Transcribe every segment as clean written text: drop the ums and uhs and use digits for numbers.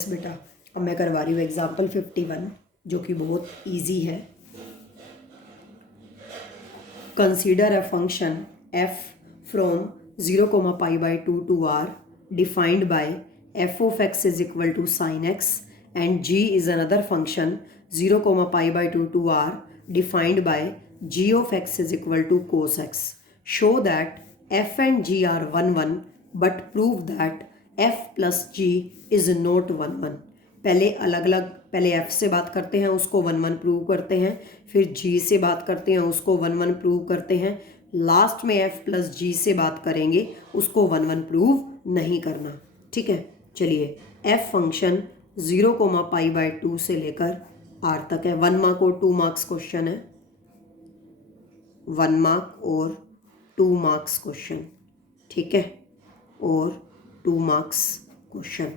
बेटा अब मैं करवा रही हूँ एग्जाम्पल 51 जो कि बहुत इजी है। Consider a function f from 0,π/2 to r defined by f of x is equal to sin x and g is another function 0,π/2 to r defined by g of x is equal to cos x. Show that f and g are 1 1 but prove that f plus g is not 1 1. पहले अलग अलग पहले f से बात करते हैं उसको 1 1 prove करते हैं, फिर g से बात करते हैं उसको 1 1 प्रूव करते हैं, लास्ट में f प्लस g से बात करेंगे उसको 1 1 प्रूव नहीं करना। ठीक है, चलिए f फंक्शन 0,π/2 से लेकर r तक है। 1 मार्क और 2 मार्क्स क्वेश्चन है, 1 मार्क और 2 मार्क्स क्वेश्चन। ठीक है, और 2 मार्क्स क्वेश्चन।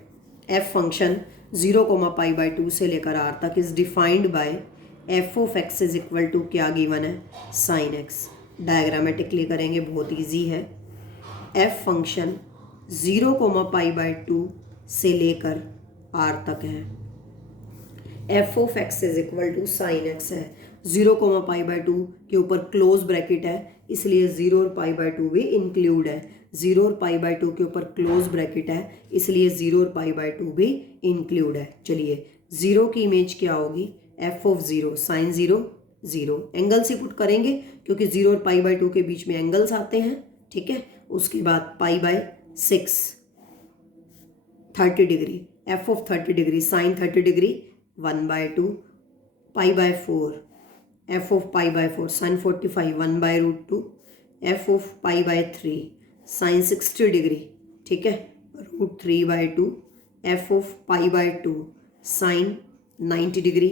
f फंक्शन 0,π/2 से लेकर r तक is defined by f of x is equal to क्या गिवन है, साइन x। डायग्रामेटिकली करेंगे, बहुत इजी है। f फंक्शन 0,π/2 से लेकर r तक है। f of x is equal to sine x है। 0,π/2 के ऊपर क्लोज ब्रैकेट है इसलिए 0 और π/2 भी इंक्लूड है। 0 और π/2 के ऊपर क्लोज ब्रैकेट है इसलिए 0 और π/2 भी इंक्लूड है। चलिए 0 की इमेज क्या होगी, f ऑफ 0 साइन 0 0। एंगल से पुट करेंगे क्योंकि 0 और π/2 के बीच में एंगल्स आते हैं। ठीक है, उसके बाद π/6 30 degree, f of 30 degree sine 30 degree 1/2, π/4 f of π/4 sine 45 1/√2, f of π/3 sine 60 degree. ठीक है, √3/2, f ऑफ π/2 साइन 90 डिग्री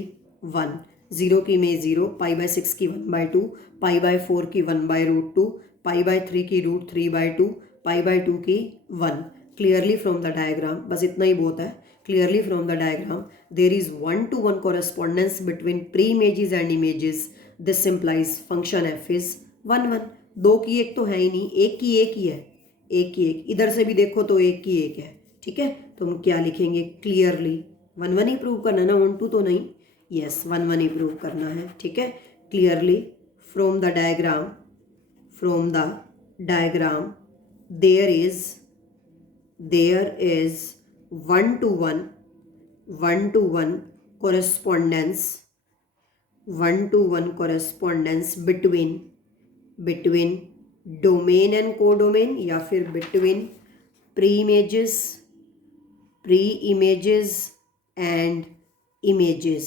1। 0 की में 0, π/6 की 1/2, π/4 की 1/√2, π/3 की √3/2, π/2 की 1। क्लियरली फ्रॉम द डायग्राम, बस इतना ही बहुत है। Clearly from the diagram, there is 1-to-1 correspondence between pre-images and images. This implies function f is 1 1। दो की एक तो है ही नहीं, एक की एक ही है, एक की एक। इधर से भी देखो तो एक की एक है। ठीक है, तो हम क्या लिखेंगे, क्लियरली 1 1 ही प्रूव करना है ना, 1 2 तो नहीं। यस, 1 1 ही प्रूव करना है। ठीक है, clearly from the diagram there is 1-to-1 correspondence between domain and codomain या फिर between pre-images and images.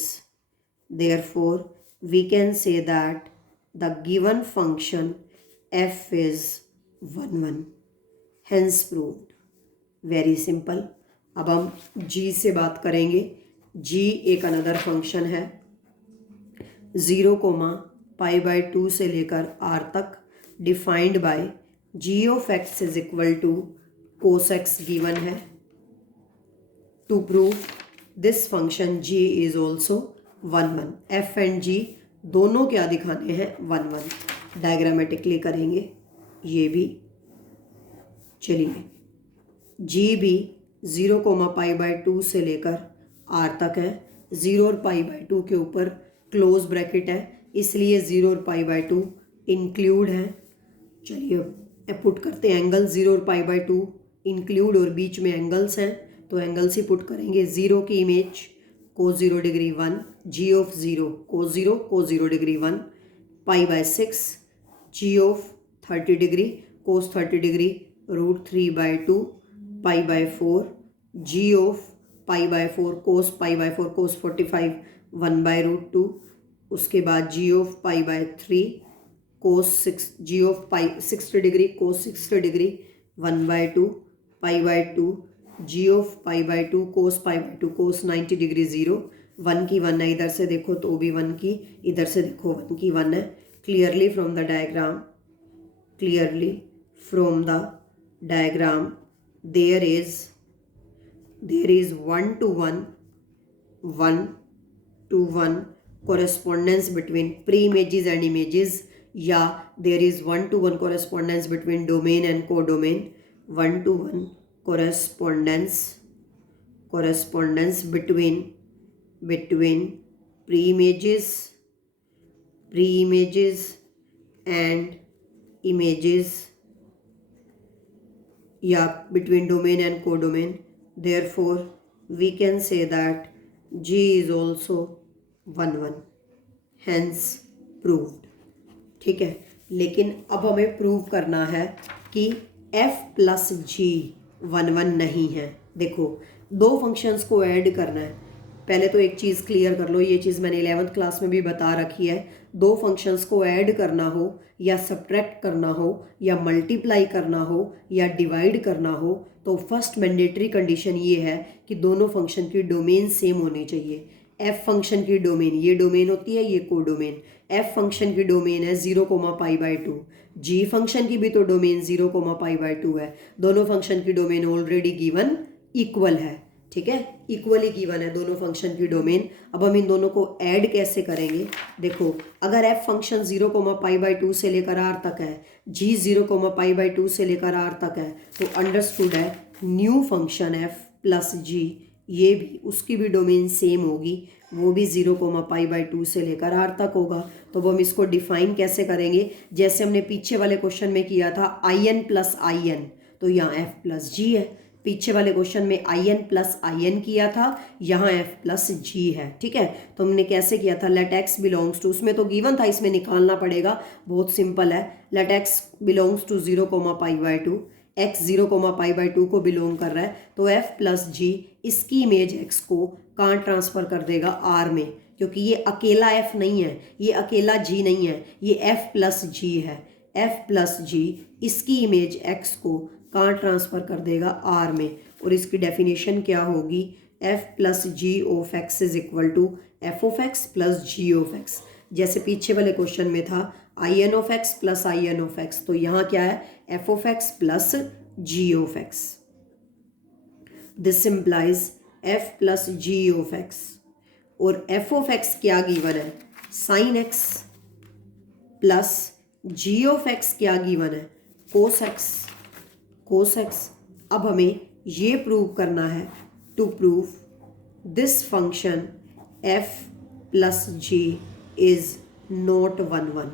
Therefore we can say that the given function f is 1 1, hence proved। Very simple. अब हम g से बात करेंगे। g एक another function है 0,π/2 से लेकर r तक, defined by g of x is equal to cos x given है। To prove this function g is also 1 1। f and g दोनों क्या दिखाने हैं, 1 1। डायग्रामेटिकली करेंगे ये भी। चलिए g भी 0,π/2 से लेकर r तक है। 0 और π/2 के ऊपर क्लोज ब्रैकेट है इसलिए 0 और π/2 इंक्लूड है। चलिए पुट करते हैं एंगल। 0 और π/2 इंक्लूड और बीच में एंगल्स हैं तो एंगल्स ही पुट करेंगे। 0 की image cos 0 degree 1, g of 0 cos 0 degree 1, π/6 g of 30 degree cos 30 degree √3/2, π/4 g of π/4 cos 45 1/√2। उसके बाद g of π/3 g of 60 degree cos 60 degree 1/2, π/2 g of π/2 cos 90 degree 0। 1 की 1 है, इधर से देखो तो भी 1 की, इधर से देखो 1 की 1 है। Clearly from the diagram there is 1-to-1 correspondence between pre-images and images, या there is 1-to-1 correspondence between domain and codomain। 1-to-1 correspondence correspondence between pre-images and images, between domain and codomain. Therefore we can say that G is also 1 1, hence proved. ठीक है, लेकिन अब हमें prove करना है कि f plus जी 1 1 नहीं है। देखो, दो फंक्शंस को ऐड करना है। पहले तो एक चीज़ क्लियर कर लो, ये चीज़ मैंने 11th क्लास में भी बता रखी है। दो फंक्शंस को ऐड करना हो या सब्ट्रैक्ट करना हो या मल्टीप्लाई करना हो या डिवाइड करना हो, तो फर्स्ट मैंडेटरी कंडीशन ये है कि दोनों फंक्शन की डोमेन सेम होनी चाहिए। एफ फंक्शन की डोमेन, ये डोमेन होती है, ये कोडोमेन। एफ फंक्शन की डोमेन है 0,π/2। जी फंक्शन की भी तो डोमेन 0,π/2 है। दोनों फंक्शन की डोमेन ऑलरेडी गिवन इक्वल है। ठीक है, इक्वली गिवन है दोनों फंक्शन की डोमेन। अब हम इन दोनों को ऐड कैसे करेंगे? देखो, अगर एफ फंक्शन 0,π/2 से लेकर आर तक है, जी 0,π/2 से लेकर आर तक है, तो अंडरस्टूड है न्यू फंक्शन एफ प्लस जी, ये भी उसकी भी डोमेन सेम होगी, वो भी 0,π/2 से लेकर आर तक होगा। तो अब हम इसको डिफाइन कैसे करेंगे? जैसे हमने पीछे वाले क्वेश्चन में किया था in प्लस in, तो यहाँ f प्लस जी है। पीछे वाले क्वेश्चन में in प्लस in किया था, यहाँ f प्लस जी है। ठीक है, तो हमने कैसे किया था? लेट x बिलोंग्स टू, उसमें तो गिवन था, इसमें निकालना पड़ेगा, बहुत सिंपल है। Let x belongs to 0,π/2, x 0,π/2 को बिलोंग कर रहा है, तो f प्लस जी इसकी इमेज x को कहाँ ट्रांसफ़र कर देगा? r में, क्योंकि ये अकेला f नहीं है, ये अकेला g नहीं है, ये f प्लस जी है। f प्लस जी इसकी इमेज x को कहाँ ट्रांसफ़र कर देगा? r में। और इसकी डेफिनेशन क्या होगी? f plus g of x is equal to f of x plus g of x। जैसे पीछे वाले क्वेश्चन में था in of x plus in of x, तो यहाँ क्या है? f of x plus g of x। This implies f plus g of x, और f ऑफ x क्या गिवन है? Sine x plus g of x क्या given है? Cos x, कोस x। अब हमें ये प्रूव करना है, to prove this function f plus g is not 1 1।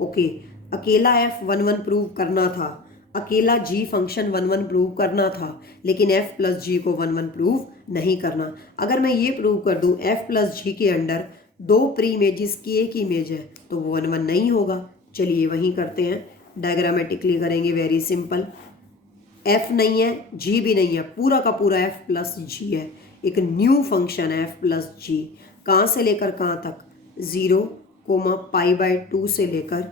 Okay, अकेला f 1 1 प्रूव करना था, अकेला g फंक्शन 1 1 प्रूव करना था, लेकिन f प्लस जी को 1 1 प्रूव नहीं करना। अगर मैं ये प्रूव कर दूं f प्लस जी के अंडर दो प्री इमेजेस की एक इमेज है, तो वो 1 1 नहीं होगा। चलिए वहीं करते हैं, डायग्रामेटिकली करेंगे, वेरी सिंपल। f नहीं है, g भी नहीं है, पूरा का पूरा f प्लस जी है। एक न्यू फंक्शन है f प्लस जी, कहाँ से लेकर कहाँ तक? 0,π/2 से लेकर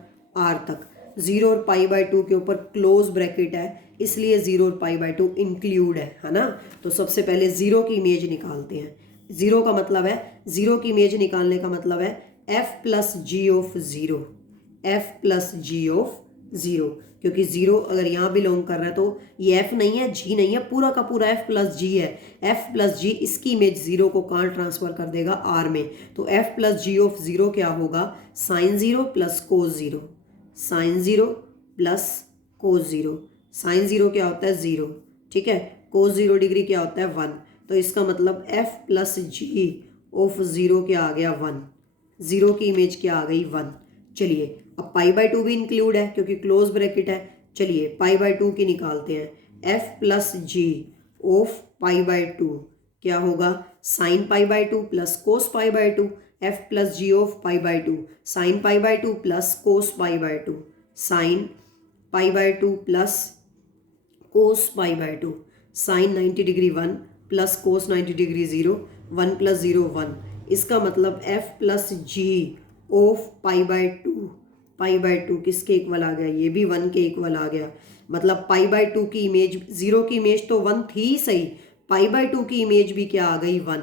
r तक। 0 और π/2 के ऊपर क्लोज ब्रैकेट है, इसलिए 0 और π/2 इंक्लूड है ना। तो सबसे पहले 0 की इमेज निकालते हैं। 0 का मतलब है, 0 की इमेज निकालने का मतलब है f plus g of 0, f plus g of 0, क्योंकि 0 अगर यहाँ बिलोंग कर रहा है तो ये f नहीं है, g नहीं है, पूरा का पूरा f प्लस g है। f प्लस जी इसकी इमेज 0 को कहाँ ट्रांसफ़र कर देगा? r में। तो f प्लस जी ऑफ 0 क्या होगा? Sine 0 plus cos 0, sine 0 plus cos 0। Sine 0 क्या होता है? 0। ठीक है, कोस 0 डिग्री क्या होता है? 1। तो इसका मतलब f प्लस जी ऑफ 0 क्या आ गया? 1। 0 की इमेज क्या आ गई? 1। चलिए, अब π/2 भी इंक्लूड है क्योंकि क्लोज ब्रैकेट है। चलिए π/2 की निकालते हैं। f प्लस जी ऑफ π/2 क्या होगा? Sine π/2 plus cos π/2। f plus g of π/2 sine π/2 plus cos π/2, sine π/2 plus cos π/2, sine 90 degree 1 plus cos 90 degree 0, 1 plus 0 1। इसका मतलब f प्लस जी ऑफ π/2 किसके इक्वल आ गया? ये भी 1 के इक्वल आ गया। मतलब π/2 की इमेज, 0 की इमेज तो 1 थी ही सही, π/2 की इमेज भी क्या आ गई? 1।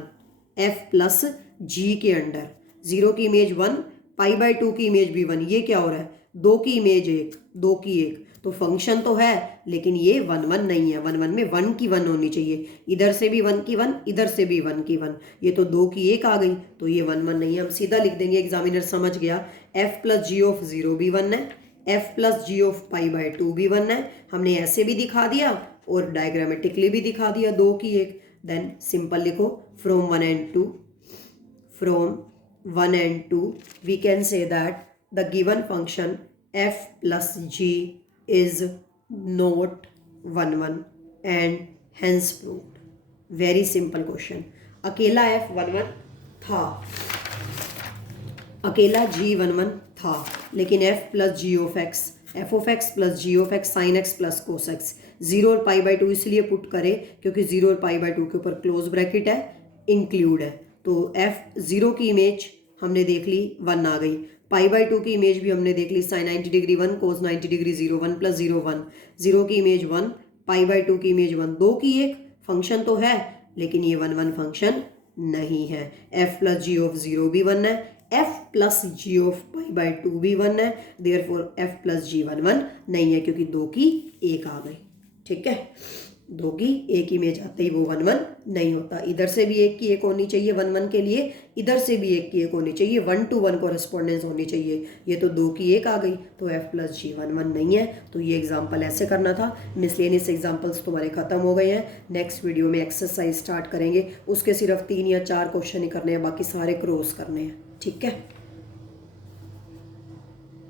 f प्लस जी के अंडर 0 की इमेज 1, π/2 की इमेज भी 1। ये क्या हो रहा है? 2 की इमेज 1, 2 की 1, तो फंक्शन तो है लेकिन ये 1 1 नहीं है। 1 1 में 1 की 1 होनी चाहिए, इधर से भी 1 की 1, इधर से भी 1 की 1। ये तो 2 की 1 आ गई, तो ये 1 1 नहीं है। हम सीधा लिख देंगे, एग्जामिनर समझ गया। f प्लस जी ऑफ 0 भी 1 है, f प्लस जी ऑफ π/2 भी 1 है। हमने ऐसे भी दिखा दिया और डायग्रामेटिकली भी दिखा दिया, 2 की 1। देन सिंपल लिखो from 1 and 2, from 1 and 2 we can say that the given function f plus g is not 1 1 and hence proved. Very simple question. अकेला f 1 1 था, अकेला g 1 1 था, लेकिन f plus g of x, f of x plus g of x sine x plus cos x, 0 और पाई by 2 इसलिए put करें क्योंकि 0 और पाई बाई 2 के ऊपर क्लोज ब्रैकेट है, इंक्लूड है, तो f 0 की इमेज हमने देख ली 1 आ गई, पाई बाई 2 की इमेज भी हमने देख ली साइन 90 डिग्री 1 कोस 90 डिग्री 0 1 प्लस 0 1, 0 की इमेज 1, पाई बाई 2 की इमेज 1, 2 की एक फंक्शन तो है लेकिन ये 1 1 फंक्शन नहीं है, f प्लस जी ऑफ 0 भी 1 है, f plus g of pi by 2 भी 1 है, देयरफॉर f प्लस जी 1 1 नहीं है क्योंकि 2 की एक आ गई, ठीक है, 2 की एक इमेज आते ही वो 1 1 नहीं होता, इधर से भी एक की एक होनी चाहिए 1 1 के लिए, इधर से भी एक की एक होनी चाहिए, 1 to 1 कॉरेस्पॉन्डेंस होनी चाहिए, ये तो 2 की एक आ गई तो f प्लस जी 1 1 नहीं है, तो ये एग्जाम्पल ऐसे करना था। मिसलेनियस एग्जाम्पल्स तुम्हारे खत्म हो गए हैं, नेक्स्ट वीडियो में एक्सरसाइज स्टार्ट करेंगे, उसके सिर्फ 3 या 4 क्वेश्चन ही करने हैं, बाकी सारे क्रॉस करने हैं, ठीक है।